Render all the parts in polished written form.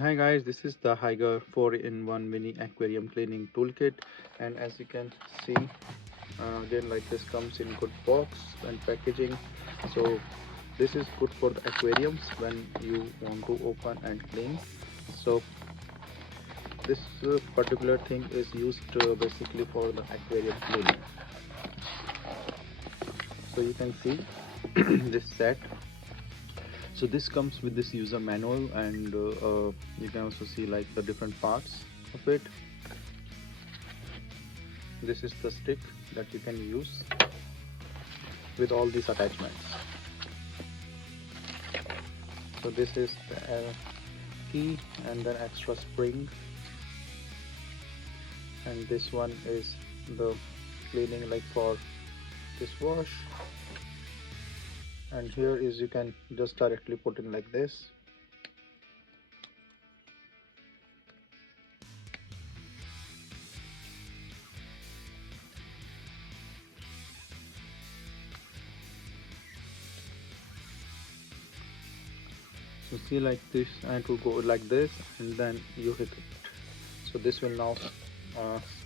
Hi guys, this is the hygger 4-in-1 mini aquarium cleaning toolkit, and as you can see, again, like, this comes in good box and packaging. So this is good for the aquariums when you want to open and clean. So this particular thing is used basically for the aquarium cleaning. So you can see this set. So this comes with this user manual, and you can also see like the different parts of it. This is the stick that you can use with all these attachments. So this is the key, and then extra spring, and this one is the cleaning, like for this wash. And here is, you can just directly put in like this. So see, like this, and it will go like this, and then you hit it. So this will now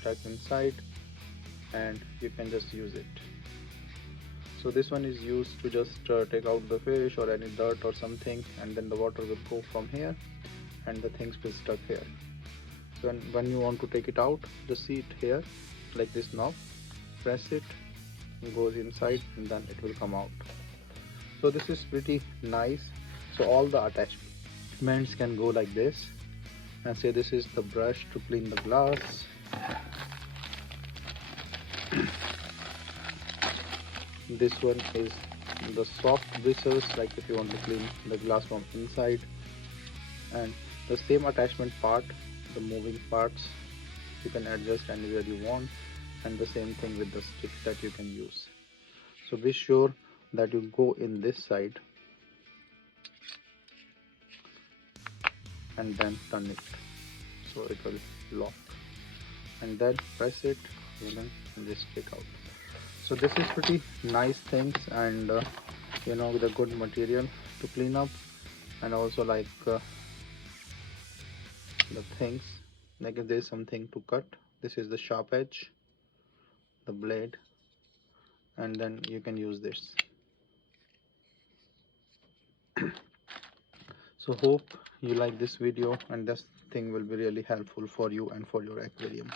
stuck inside, and you can just use it. So this one is used to just take out the fish or any dirt or something, and then the water will go from here and the things will stuck here. So when you want to take it out, just see it here like this. Now press it, it goes inside, and then it will come out. So this is pretty nice. So all the attachments can go like this, and say this is the brush to clean the glass. This one is the soft bristles, like if you want to clean the glass from inside. And the same attachment part, the moving parts, you can adjust anywhere you want, and the same thing with the stick that you can use. So be sure that you go in this side and then turn it so it will lock, and then press it, and just take out. So this is pretty nice things, and with a good material to clean up, and also like the things, like if there's something to cut, this is the sharp edge, the blade, and then you can use this. So hope you like this video, and this thing will be really helpful for you and for your aquarium.